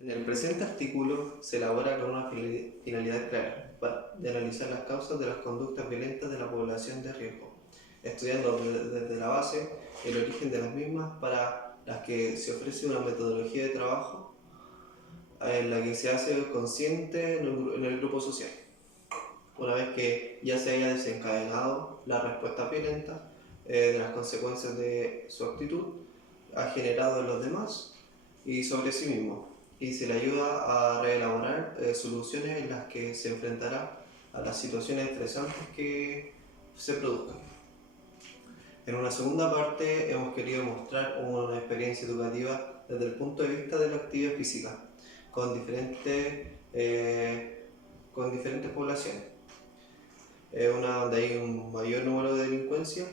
En el presente artículo se elabora con una finalidad clara, de analizar las causas de las conductas violentas de la población de riesgo, estudiando desde la base el origen de las mismas, para las que se ofrece una metodología de trabajo en la que se hace consciente en el grupo social. Una vez que ya se haya desencadenado la respuesta violenta, de las consecuencias de su actitud ha generado en los demás y sobre sí mismo, y se le ayuda a reelaborar soluciones en las que se enfrentará a las situaciones estresantes que se produzcan. En una segunda parte hemos querido mostrar una experiencia educativa desde el punto de vista de la actividad física, con diferentes poblaciones. Una donde hay un mayor número de delincuencia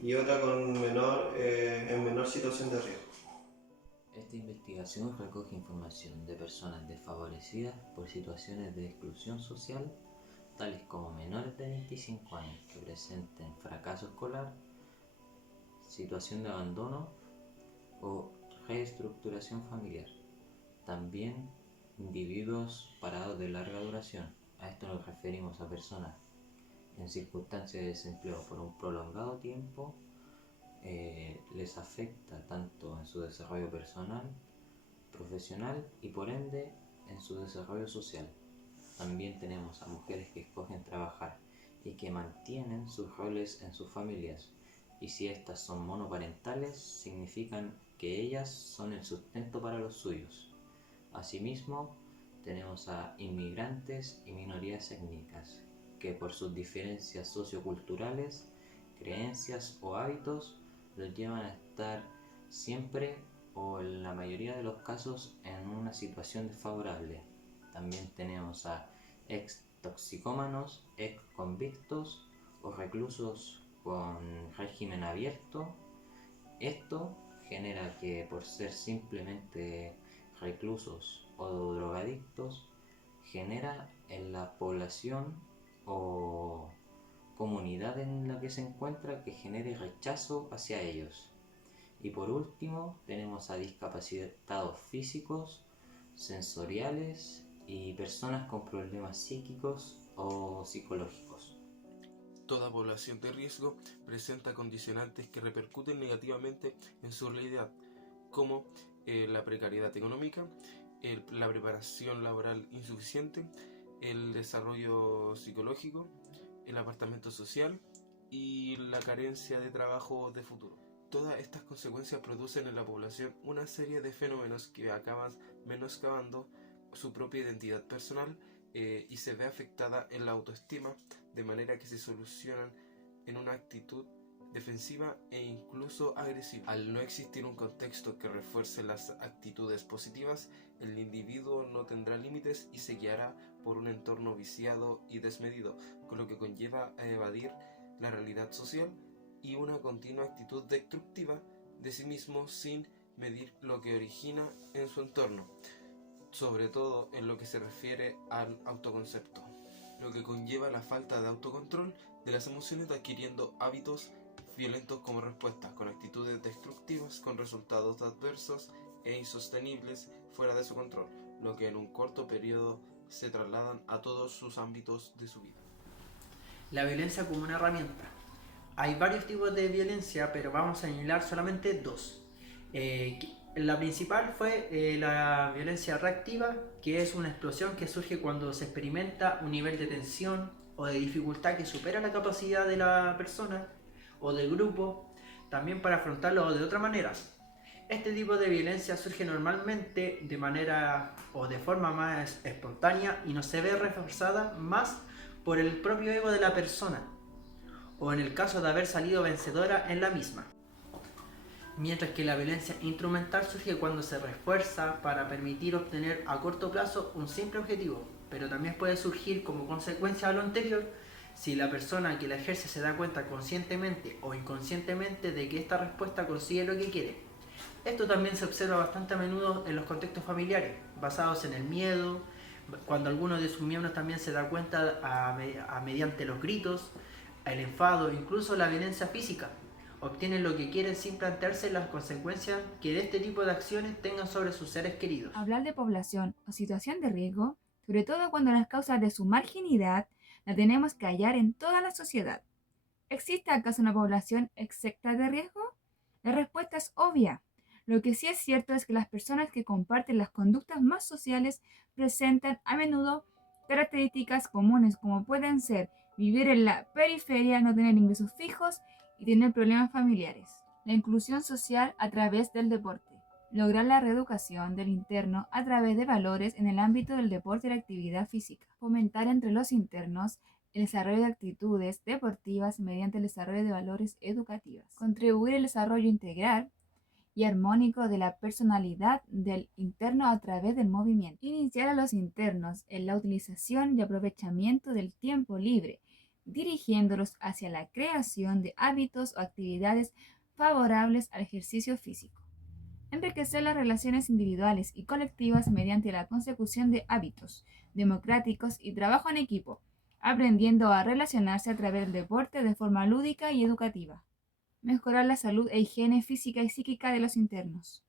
y otra en menor situación de riesgo. Esta investigación recoge información de personas desfavorecidas por situaciones de exclusión social, tales como menores de 25 años que presenten fracaso escolar, situación de abandono o reestructuración familiar. También individuos parados de larga duración. A esto nos referimos a personas en circunstancias de desempleo por un prolongado tiempo. Les afecta tanto en su desarrollo personal, profesional y por ende en su desarrollo social. También tenemos a mujeres que escogen trabajar y que mantienen sus roles en sus familias, y si estas son monoparentales, significan que ellas son el sustento para los suyos. Asimismo, tenemos a inmigrantes y minorías étnicas, que por sus diferencias socioculturales, creencias o hábitos los llevan a estar siempre o en la mayoría de los casos en una situación desfavorable. También tenemos a ex toxicómanos, ex convictos o reclusos con régimen abierto. Esto genera que por ser simplemente reclusos o drogadictos, genera en la población o comunidad en la que se encuentra que genere rechazo hacia ellos. Y por último tenemos a discapacitados físicos, sensoriales y personas con problemas psíquicos o psicológicos. Toda población de riesgo presenta condicionantes que repercuten negativamente en su realidad, como la precariedad económica, la preparación laboral insuficiente, el desarrollo psicológico, el apartamiento social y la carencia de trabajo de futuro. Todas estas consecuencias producen en la población una serie de fenómenos que acaban menoscabando su propia identidad personal, y se ve afectada en la autoestima, de manera que se solucionan en una actitud defensiva e incluso agresiva. Al no existir un contexto que refuerce las actitudes positivas, el individuo no tendrá límites y se guiará por un entorno viciado y desmedido, con lo que conlleva a evadir la realidad social y una continua actitud destructiva de sí mismo sin medir lo que origina en su entorno, sobre todo en lo que se refiere al autoconcepto, lo que conlleva la falta de autocontrol de las emociones, adquiriendo hábitos violentos como respuesta, con actitudes destructivas, con resultados adversos e insostenibles fuera de su control, lo que en un corto periodo se trasladan a todos sus ámbitos de su vida. La violencia como una herramienta. Hay varios tipos de violencia, pero vamos a señalar solamente dos. La principal fue la violencia reactiva, que es una explosión que surge cuando se experimenta un nivel de tensión o de dificultad que supera la capacidad de la persona o del grupo, también para afrontarlo de otra manera. Este tipo de violencia surge normalmente de manera o de forma más espontánea y no se ve reforzada más por el propio ego de la persona, o en el caso de haber salido vencedora en la misma. Mientras que la violencia instrumental surge cuando se refuerza para permitir obtener a corto plazo un simple objetivo, pero también puede surgir como consecuencia de lo anterior si la persona que la ejerce se da cuenta conscientemente o inconscientemente de que esta respuesta consigue lo que quiere. Esto también se observa bastante a menudo en los contextos familiares, basados en el miedo, cuando alguno de sus miembros también se da cuenta mediante los gritos, el enfado, incluso la violencia física, obtienen lo que quieren sin plantearse las consecuencias que de este tipo de acciones tengan sobre sus seres queridos. Hablar de población o situación de riesgo, sobre todo cuando las causas de su marginalidad la tenemos que hallar en toda la sociedad. ¿Existe acaso una población exenta de riesgo? La respuesta es obvia. Lo que sí es cierto es que las personas que comparten las conductas más sociales presentan a menudo características comunes como pueden ser vivir en la periferia, no tener ingresos fijos y tener problemas familiares. La inclusión social a través del deporte. Lograr la reeducación del interno a través de valores en el ámbito del deporte y la actividad física. Fomentar entre los internos el desarrollo de actitudes deportivas mediante el desarrollo de valores educativos. Contribuir al desarrollo integral y armónico de la personalidad del interno a través del movimiento. Iniciar a los internos en la utilización y aprovechamiento del tiempo libre, dirigiéndolos hacia la creación de hábitos o actividades favorables al ejercicio físico. Enriquecer las relaciones individuales y colectivas mediante la consecución de hábitos democráticos y trabajo en equipo, aprendiendo a relacionarse a través del deporte de forma lúdica y educativa. Mejorar la salud e higiene física y psíquica de los internos.